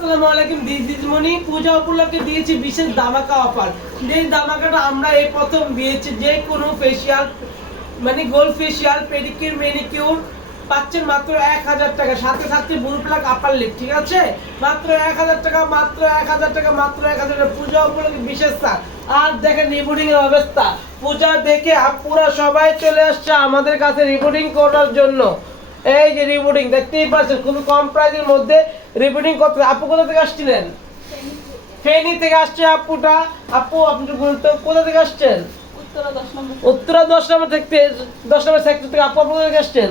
আসসালামু আলাইকুম দিদিমণি পূজা উপলক্ষে দিয়েছি বিশেষ দামাকা অফার। যে দামাকাটা আমরা এই প্রথম দিয়েছি, যে কোনো ফেসিয়াল মানে গোল্ড ফেসিয়াল পেডিকিউর মেনিকিউর পাচ্ছেন মাত্র এক হাজার টাকা। সাথে সাথে প্লাক আপার লিপ ঠিক আছে? মাত্র এক হাজার টাকা, মাত্র এক হাজার টাকা, মাত্র এক হাজার টাকা। পূজা উপলক্ষে বিশেষ স্যার। আর দেখেন রিপোর্টিং এর অবস্থা। পূজা দেখে আপুরা সবাই চলে আসছে আমাদের কাছে রিপোর্টিং করার জন্য। এই যে রিপোর্টিং দেখতেই পাচ্ছেন, খুবই কম প্রাইসের মধ্যে রিপোর্টিং করতে আপু কোথা থেকে আসছিলেন? ফেনী থেকে আসছে আপুটা। আপু আপনি একটু বলুন তো কোথা থেকে আসছেন? উত্তরা দশ নম্বর থেকে দশ নম্বর সেক্টর থেকে আপু আপু কোথা থেকে আসছেন?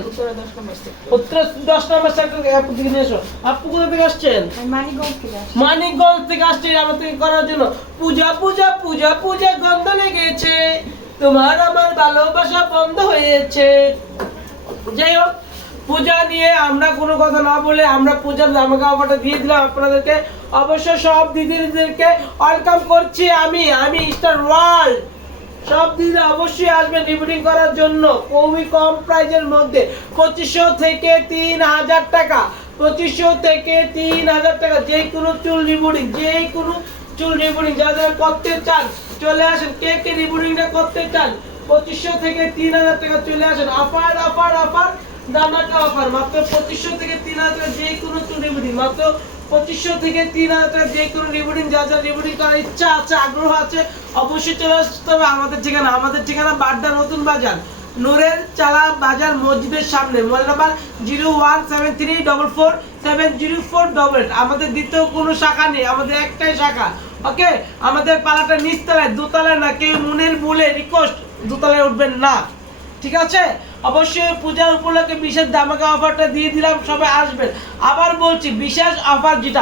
উত্তরা দশ নম্বর সেক্টর থেকে আপু দিকে নিয়ে এসো। আপু কোথা থেকে আসছেন? মানিকগঞ্জ থেকে আসছি। মানিকগঞ্জ থেকে আসছে আমার থেকে করার জন্য। পূজা পূজা পূজা পূজা গন্ধ লেগেছে। তোমার আমার ভালোবাসা বন্ধ হয়েছে। যাই হোক পূজা নিয়ে আমরা কোনো কথা না বলে আমরা পূজার জামাকা অফারটা দিয়ে দিলাম আপনাদেরকে। অবশ্য সব দিদিদেরকে ওয়েলকাম করছি আমি আমি স্টার ওয়ার্ল্ড। সব দিদি অবশ্যই আসবেন রিপিটিং করার জন্য। খুবই কম প্রাইজের মধ্যে। পঁচিশশো থেকে তিন হাজার টাকা। পঁচিশশো থেকে তিন হাজার টাকা। যে কোনো চুল রিবুডিং যে কোনো চুল রিবুডিং যারা যারা করতে চান, চলে আসেন। কে কে রিবুডিংটা করতে চান, পঁচিশশো থেকে তিন হাজার টাকা চলে আসেন। Offer offer offer. দামাকা অফার, মাত্র পঁচিশশো থেকে তিন হাজার যে কোনো রিবুডিং মাত্র পঁচিশশো থেকে তিন হাজার যে কোনো রিবুডিং যা যা রিবুডিং করার ইচ্ছা আছে, আগ্রহ আছে, অবশ্যই চলে আসতে হবে আমাদের ঠিকানা। আমাদের ঠিকানা বাড্ডা নতুন বাজার, নূরের চালা বাজার মসজিদের সামনে, mobile number zero one seven three double four seven zero four double eight. আমাদের দ্বিতীয় কোনো শাখা নেই, আমাদের একটাই শাখা, ওকে? আমাদের পালাটা নিচতলায়, দোতলায় না, কেউ মনের বলে রিকোয়েস্ট দোতলায় উঠবেন না। ঠিক আছে? অবশ্যই পূজার উপলক্ষে বিশেষ দামাকা অফারটা দিয়ে দিলাম, সবাই আসবেন। আবার বলছি, বিশেষ অফার যেটা